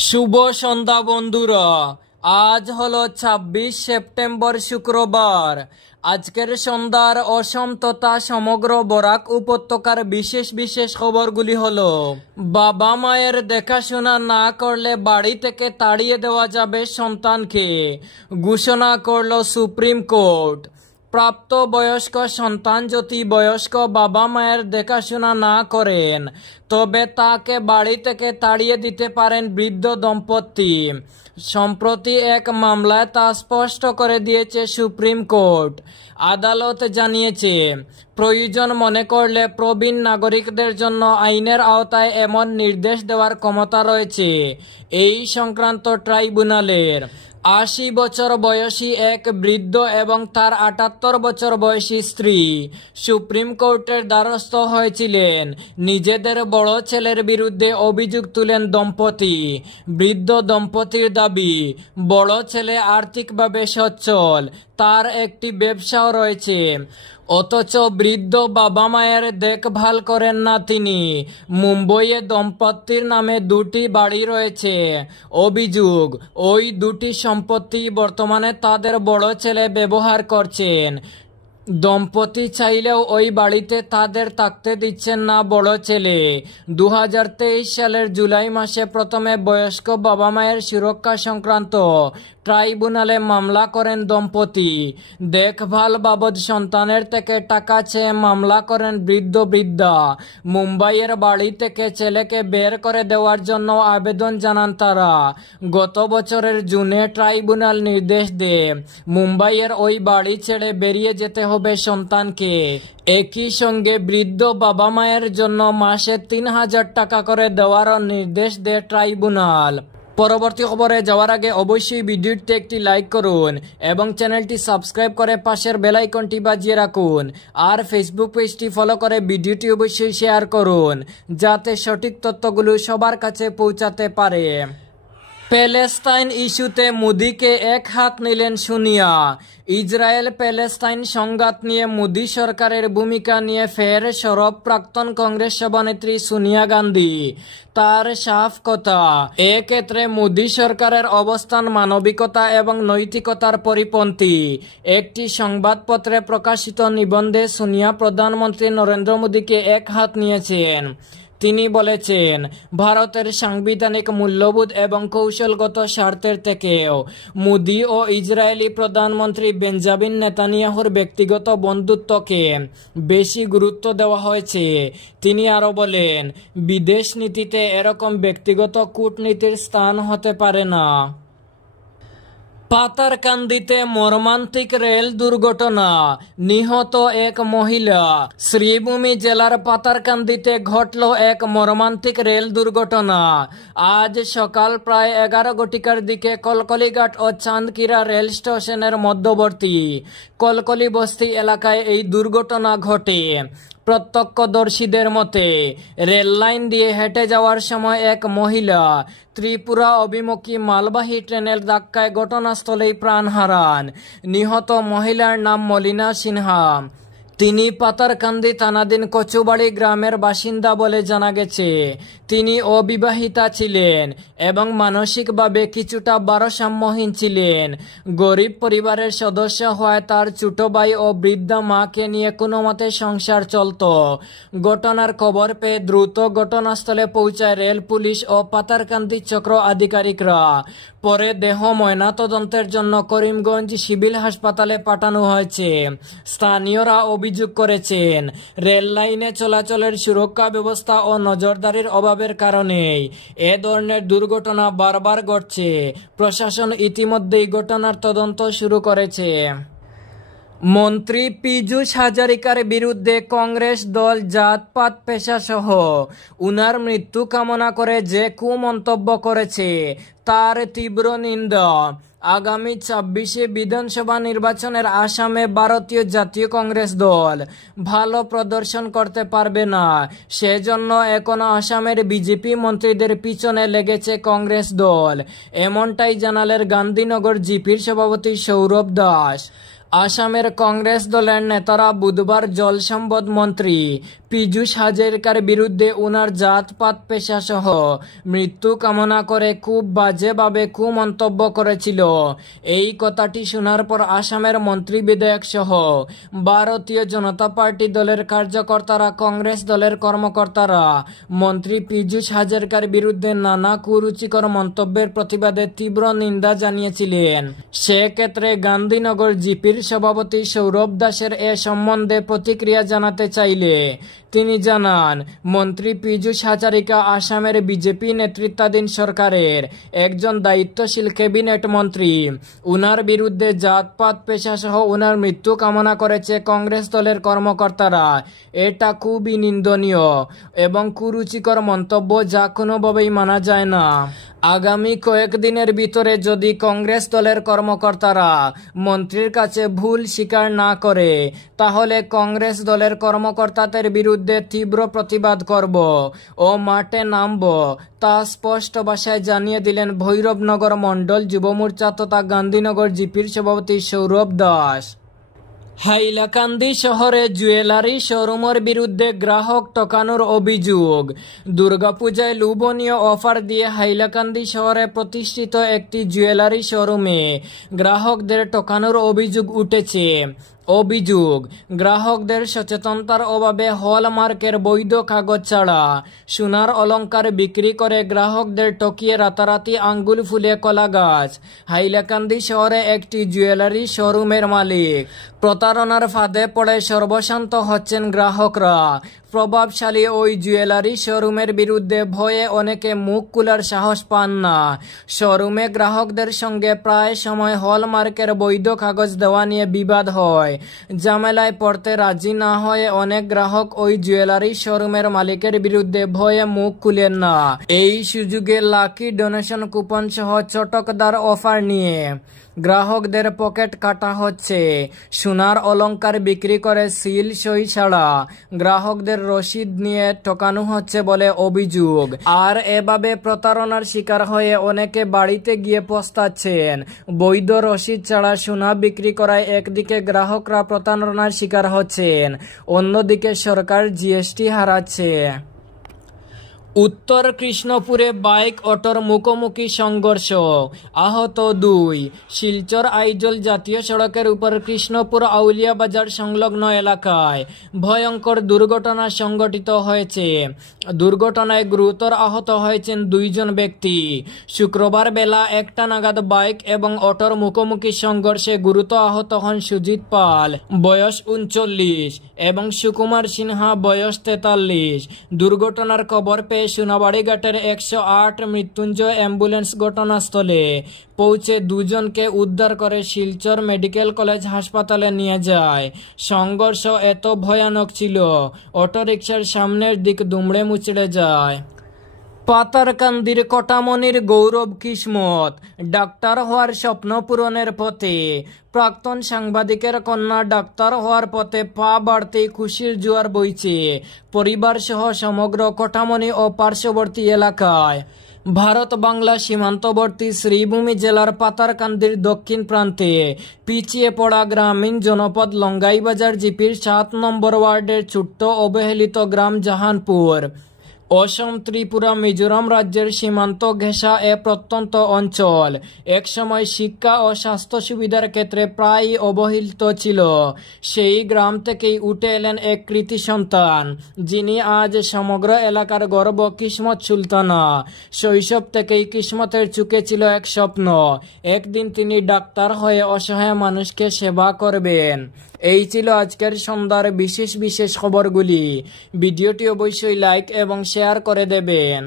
শুভ সন্ধ্যা বন্ধুরা। আজ হলো ২৬ সেপ্টেম্বর শুক্রবার। আজকের সন্ধ্যার অসম তথা সমগ্র বরাক উপত্যকার বিশেষ বিশেষ খবরগুলি হলো: বাবা মায়ের দেখাশোনা না করলে বাড়ি থেকে তাড়িয়ে দেওয়া যাবে সন্তানকে, ঘোষণা করল সুপ্রিম কোর্ট। প্রাপ্তবয়স্ক সন্তান যদি বয়স্ক বাবা মায়ের দেখাশোনা না করেন তবে তাকে বাড়ি থেকে তাড়িয়ে দিতে পারেন বৃদ্ধ দম্পতি। সম্প্রতি এক মামলায় তা স্পষ্ট করে দিয়েছে সুপ্রিম কোর্ট। আদালত জানিয়েছে, প্রয়োজন মনে করলে প্রবীণ নাগরিকদের জন্য আইনের আওতায় এমন নির্দেশ দেওয়ার ক্ষমতা রয়েছে এই সংক্রান্ত ট্রাইব্যুনালের। ৮০ বছর বয়সী এক বৃদ্ধ এবং তার ৭৮ বছর বয়সী স্ত্রী সুপ্রিম কোর্টের দ্বারস্থ হয়েছিলেন। নিজেদের বড় ছেলের বিরুদ্ধে অভিযোগ তুলেন দম্পতি। বৃদ্ধ দম্পতির দাবি, বড় ছেলে আর্থিকভাবে সচ্ছল, তার একটি ব্যবসাও রয়েছে, অথচ বৃদ্ধ বাবা মায়ের দেখভাল করেন না তিনি। মুম্বইয়ে দম্পতির নামে ২টি বাড়ি রয়েছে। অভিযোগ, ওই ২টি সম্পত্তি বর্তমানে তাদের বড় ছেলে ব্যবহার করছেন। দম্পতি চাইলেও ওই বাড়িতে তাদের থাকতে দিচ্ছেন না বড় ছেলে। ২০২৩ সালের জুলাই মাসে প্রথমে বয়স্ক বাবা মায়ের সুরক্ষা সংক্রান্ত ট্রাইব্যুনালে মামলা করেন দম্পতি। দেখভাল বাবদ সন্তানের থেকে টাকা চেয়ে মামলা করেন বৃদ্ধা। মুম্বাইয়ের বাড়ি থেকে ছেলেকে বের করে দেওয়ার জন্য আবেদন জানান তারা। গত বছরের জুনে ট্রাইব্যুনাল নির্দেশ দেয় মুম্বাইয়ের ওই বাড়ি ছেড়ে বেরিয়ে যেতে হবে সন্তানকে। একই সঙ্গে বৃদ্ধ বাবা মায়ের জন্য মাসে ৩,০০০ টাকা করে দেওয়ারও নির্দেশ দেয় ট্রাইব্যুনাল। পরবর্তী খবরে যাওয়ার আগে অবশ্যই ভিডিওটিতে একটি লাইক করুন এবং চ্যানেলটি সাবস্ক্রাইব করে পাশের বেল আইকনটি বাজিয়ে রাখুন। আর ফেসবুক পেজটি ফলো করে ভিডিওটি অবশ্যই শেয়ার করুন যাতে সঠিক তথ্যগুলো সবার কাছে পৌঁছাতে পারে। প্যালেস্টাইন ইস্যুতে মোদিকে এক হাত নিলেন সোনিয়া। ইসরায়েল প্যালেস্টাইন সংঘাত নিয়ে মোদি সরকারের ভূমিকা নিয়ে ফের সরব প্রাক্তন কংগ্রেস সভানেত্রী সোনিয়া গান্ধী। তার সাফ কথা, এক্ষেত্রে মোদি সরকারের অবস্থান মানবিকতা এবং নৈতিকতার পরিপন্থী। একটি সংবাদপত্রে প্রকাশিত নিবন্ধে সোনিয়া প্রধানমন্ত্রী নরেন্দ্র মোদিকে এক হাত নিয়েছেন। তিনি বলেছেন, ভারতের সাংবিধানিক মূল্যবোধ এবং কৌশলগত স্বার্থের থেকেও মোদি ও ইসরায়েলি প্রধানমন্ত্রী বেঞ্জামিন নেতানিয়াহুর ব্যক্তিগত বন্ধুত্বকে বেশি গুরুত্ব দেওয়া হয়েছে। তিনি আরও বলেন, বিদেশ নীতিতে এরকম ব্যক্তিগত কূটনীতির স্থান হতে পারে না। পাতারকান্দিতে মর্মান্তিক রেল দুর্ঘটনা, নিহত এক মহিলা। শ্রীভূমি জেলার পাতারকান্দিতে ঘটল এক মর্মান্তিক রেল দুর্ঘটনা। আজ সকাল প্রায় ১১ ঘটিকার দিকে কলকলিঘাট ও চাঁদকিরা রেল স্টেশনের মধ্যবর্তী কলকলি বস্তি এলাকায় এই দুর্ঘটনা ঘটে। প্রত্যক্ষদর্শীদের মতে, রেল লাইন দিয়ে হেঁটে যাওয়ার সময় এক মহিলা ত্রিপুরা অভিমুখী মালবাহী ট্রেনের ধাক্কায় ঘটনাস্থলেই প্রাণ হারান। নিহত মহিলার নাম মলিনা সিনহা। তিনি পাতারকান্দি থানাধীন কচুবাড়ি গ্রামের বাসিন্দা বলে জানা গেছে। তিনি অবিবাহিতা ছিলেন এবং মানসিকভাবে কিছুটা ভারসাম্যহীন ছিলেন। গরিব পরিবারের সদস্য হওয়ায় তার ছোট ভাই ও বৃদ্ধা মাকে নিয়ে কোনো মতে সংসার চলত। ঘটনার খবর পেয়ে দ্রুত ঘটনাস্থলে পৌঁছায় রেল পুলিশ ও পাতারকান্দি চক্র আধিকারিকরা। পরে দেহ ময়নাতদন্তের জন্য করিমগঞ্জ সিভিল হাসপাতালে পাঠানো হয়েছে। স্থানীয়রা অভিযোগ করেছেন, রেল লাইনে চলাচলের সুরক্ষা ব্যবস্থা ও নজরদারির অভাবের কারণেই এ ধরনের দুর্ঘটনা বারবার ঘটছে। প্রশাসন ইতিমধ্যেই ঘটনার তদন্ত শুরু করেছে। মন্ত্রী পীযূষ হাজারিকার বিরুদ্ধে কংগ্রেস দল জাতপাত পেশা সহ উনার মৃত্যু কামনা করে যে কুমন্তব্য করেছে তার তীব্র নিন্দা। আগামী ২৬শে বিধানসভা নির্বাচনের আসামে ভারতীয় জাতীয় কংগ্রেস দল ভালো প্রদর্শন করতে পারবে না। সেজন্য এখন আসামের বিজেপি মন্ত্রীদের পিছনে লেগেছে কংগ্রেস দল। এমনটাই জানালেন গান্ধীনগর জিপির সভাপতি সৌরভ দাস। আসামের কংগ্রেস দলের নেতারা বুধবার জল সম্পদ মন্ত্রী পীযূষ হাজারিকার বিরুদ্ধে উনার জাতপাত পেশা সহ মৃত্যু কামনা করে খুব বাজেভাবে কুমন্তব্য করেছিল। এই কথাটি শোনার পর আসামের মন্ত্রী বিধায়ক সহ ভারতীয় জনতা পার্টি দলের কার্যকর্তারা, কংগ্রেস দলের কর্মকর্তারা মন্ত্রী পীযূষ হাজারিকার বিরুদ্ধে নানা কুরুচিকর মন্তব্যের প্রতিবাদে তীব্র নিন্দা জানিয়েছিলেন। সেক্ষেত্রে গান্ধীনগর জিপির সভাপতি সৌরভ দাসের এ সম্বন্ধে প্রতিক্রিয়া জানাতে চাইলে তিনি জানান, মন্ত্রী পীযূষ হাজারিকা আসামের বিজেপি নেতৃত্বাধীন সরকারের একজন দায়িত্বশীল ক্যাবিনেট মন্ত্রী। উনার বিরুদ্ধে জাতপাত পেশা সহ উনার মৃত্যু কামনা করেছে কংগ্রেস দলের কর্মকর্তারা। এটা খুবই নিন্দনীয় এবং কুরুচিকর মন্তব্য, যা কোনোভাবেই মানা যায় না। আগামী কয়েকদিনের ভিতরে যদি কংগ্রেস দলের কর্মকর্তারা মন্ত্রীর কাছে ভুল স্বীকার না করে, তাহলে কংগ্রেস দলের কর্মকর্তাদের বিরুদ্ধে তীব্র প্রতিবাদ করব ও মাঠে নামব, তা স্পষ্ট ভাষায় জানিয়ে দিলেন ভৈরবনগর মণ্ডল যুব মোর্চা তথা গান্ধীনগর জিপির সভাপতি সৌরভ দাস। হাইলাকান্দি শহরে জুয়েলারি শোরুমের বিরুদ্ধে গ্রাহক ঠকানোর অভিযোগ। দুর্গাপূজায় লোভনীয় অফার দিয়ে হাইলাকান্দি শহরে প্রতিষ্ঠিত একটি জুয়েলারি শোরুমে গ্রাহকদের ঠকানোর অভিযোগ উঠেছে। গ্রাহকদের সচেতনতার অভাবে হলমার্কের বৈধ কাগজ ছাড়া সোনার অলংকার বিক্রি করে গ্রাহকদের ঠকিয়ে রাতারাতি আঙ্গুল ফুলে কলা গাছ। হাইলাকান্দি শহরে একটি জুয়েলারি শোরুমের মালিক। প্রতারণার ফাঁদে পড়ে সর্বশান্ত হচ্ছেন গ্রাহকরা। প্রভাবশালী ওই জুয়েলারি শোরুমের বিরুদ্ধে ভয়ে অনেকে মুখ খোলার সাহস পান না। শোরুমে গ্রাহকদের সঙ্গে প্রায় সময় হলমার্কের বৈধ কাগজ দেওয়া নিয়ে বিবাদ হয়। ঝামেলায় পড়তে রাজি না হয়ে অনেক গ্রাহক ওই জুয়েলারি শোরুমের মালিকের বিরুদ্ধে ভয়ে মুখ খুলেন না। এই সুযোগে লাকি ডোনেশন কুপন সহ চটকদার অফার নিয়ে গ্রাহকদের পকেট কাটা হচ্ছে। সোনার অলংকার বিক্রি করে সিল সই ছাড়া গ্রাহকদের রসিদ নিয়ে ঠকানো হচ্ছে বলে অভিযোগ। আর এভাবে প্রতারণার শিকার হয়ে অনেকে বাড়িতে গিয়ে পস্তাচ্ছেন। বৈধ রসিদ ছাড়া সোনা বিক্রি করায় একদিকে গ্রাহকরা প্রতারণার শিকার হচ্ছেন, অন্যদিকে সরকার জিএসটি হারাচ্ছে। উত্তর কৃষ্ণপুরে বাইক অটোর মুখোমুখি সংঘর্ষ, আহত 2। শিলচর আইজল জাতীয় সড়কের উপর কৃষ্ণপুর আউলিয়া বাজার সংলগ্ন এলাকায় ভয়ঙ্কর দুর্ঘটনা সংঘটিত হয়েছে। দুর্ঘটনায় গুরুতর আহত হয়েছেন 2 জন ব্যক্তি। শুক্রবার বেলা 1টা নাগাদ বাইক এবং অটোর মুখোমুখি সংঘর্ষে গুরুতর আহত হন সুজিত পাল, বয়স 39 এবং সুকুমার সিনহা, বয়স 43। দুর্ঘটনার খবর পেয়ে সোনাবাড়ি ঘাটের 108 মৃত্যুঞ্জয় অ্যাম্বুলেন্স ঘটনাস্থলে পৌঁছে 2 জনকে উদ্ধার করে শিলচর মেডিকেল কলেজ হাসপাতালে নিয়ে যায়। সংঘর্ষ এত ভয়ানক ছিল, অটোরিকশার সামনের দিক দুমড়ে মুচড়ে যায়। পাতারকান্দির কটামনির গৌরব কিসমত, ডাক্তার হওয়ার স্বপ্ন পূরণের পথে। প্রাক্তন সাংবাদিকের কন্যা ডাক্তার হওয়ার পথে পা বাড়তেই খুশির জোয়ার বইছে পরিবার সহ সমগ্র কটামনি ও পার্শ্ববর্তী এলাকায়। ভারত বাংলা সীমান্তবর্তী শ্রীভূমি জেলার পাতারকান্দির দক্ষিণ প্রান্তে পিছিয়ে পড়া গ্রামীণ জনপদ লঙ্গাইবাজার জিপির 7 নম্বর ওয়ার্ডের ছোট্ট অবহেলিত গ্রাম জাহানপুর। অসম, ত্রিপুরা, মিজোরাম রাজ্যের সীমান্ত ঘেঁষা এ প্রত্যন্ত অঞ্চল একসময় শিক্ষা ও স্বাস্থ্য সুবিধার ক্ষেত্রে প্রায় অবহেলিত ছিল। সেই গ্রাম থেকেই উঠে এলেন এক কৃতি সন্তান, যিনি আজ সমগ্র এলাকার গর্ব, কিসমত সুলতানা। শৈশব থেকেই কিসমতের চোখে ছিল এক স্বপ্ন, একদিন তিনি ডাক্তার হয়ে অসহায় মানুষকে সেবা করবেন। এই ছিল আজকের সন্ধ্যার বিশেষ খবরগুলি। ভিডিওটি অবশ্যই লাইক এবং শেয়ার করে দেবেন।